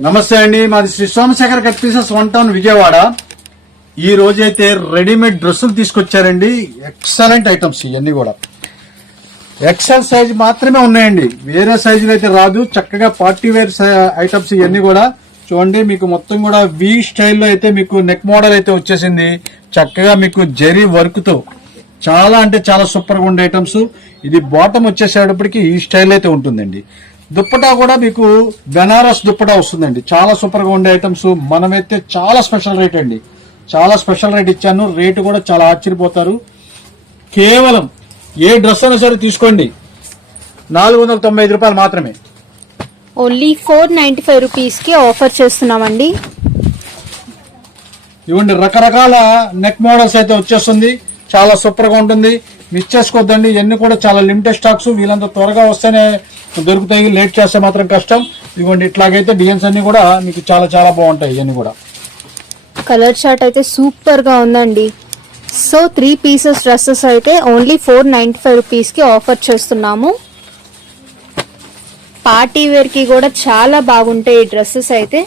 నమస్తే అండి, మాది Shri Somashekhar cut pieces 1 town Vijayawada. ఈ రోజైతే రెడీమేడ్ డ్రెస్సులు తీసుకొచ్చారండి. ఎక్సలెంట్ ఐటమ్స్ ఇవన్నీ కూడా ఎక్సెల్ సైజ్ మాత్రమే ఉన్నాయండి, వేరే సైజులు అయితే రాదు. చక్కగా పార్టీ వేర్ ఐటమ్స్ ఇవన్నీ కూడా చూడండి. మీకు మొత్తం కూడా వి స్టైల్లో అయితే మీకు నెక్ మోడల్ అయితే వచ్చేసింది. చక్కగా మీకు జరీ వర్క్ తో చాలా అంటే చాలా సూపర్ గా ఉండే ఐటమ్స్. ఇది బాటమ్ వచ్చేసేటప్పటికి ఈ స్టైల్ అయితే ఉంటుందండి. దుప్పటా కూడా మీకు బెనారస్ దుప్పటా వస్తుందండి. చాలా సూపర్ గా ఉండే ఐటమ్స్. మనమైతే చాలా స్పెషల్ రేట్ అండి, చాలా స్పెషల్ రేట్ ఇచ్చాను. రేటు కూడా చాలా ఆశ్చర్యపోతారు. కేవలం ఏ డ్రెస్ అయినా సరే తీసుకోండి, 495 రూపాయలు మాత్రమే. ఓన్లీ 495 రూపీస్ కి ఆఫర్ చేస్తున్నామండి. ఇవ్వండి, రకరకాల నెక్ మోడల్స్ అయితే వచ్చేస్తుంది. చాలా సూపర్ గా ఉంటుంది. మిస్ చేసుకోవద్దండి. ఇవన్నీ కూడా చాలా లిమిటెడ్ స్టాక్స్. వీళ్ళంతా త్వరగా వస్తేనే దొరుకుతాయి, లేట్ చేస్తే మాత్రం కష్టం. ఇదిగోండి, ఇట్లాగైతే డిజైన్స్ అన్ని కూడా మీకు చాలా చాలా బాగుంటాయి. ఇవన్నీ కూడా కలర్ చార్ట్ అయితే సూపర్ గా ఉందండి. సో 3 పీసెస్ డ్రెస్సెస్ అయితే ఓన్లీ 495 రూపీస్ కి ఆఫర్ చేస్తున్నాము. పార్టీ వేర్ కి కూడా చాలా బాగుంటాయి ఈ డ్రెస్సెస్ అయితే.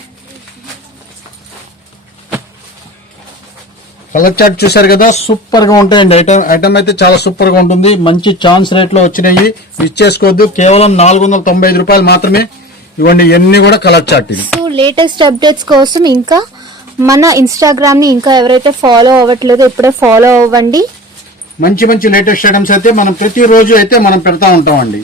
కలర్ చార్ట్ చూసారు కదా, సూపర్ గా ఉంటాయండి. ఐటమ్ అయితే చాలా సూపర్ గా ఉంటుంది. మంచి ఛాన్స్ రేట్ లో వచ్చినాయి, మిస్ చేసుకోవద్దు. కేవలం 495 రూపాయలు మాత్రమే. ఇవ్వండి, ఇవన్నీ కూడా కలర్ చార్ట్. ఇది సో లేటెస్ట్ అప్డేట్స్ కోసం ఇంకా మన ఇన్స్టాగ్రామ్ ని ఇంకా ఎవరైతే ఫాలో అవ్వట్లేదో ఇప్పుడే ఫాలో అవ్వండి. మంచి మంచి లేటెస్ట్ ఐటమ్స్ అయితే మనం ప్రతిరోజు అయితే మనం పెడతా ఉంటామండి.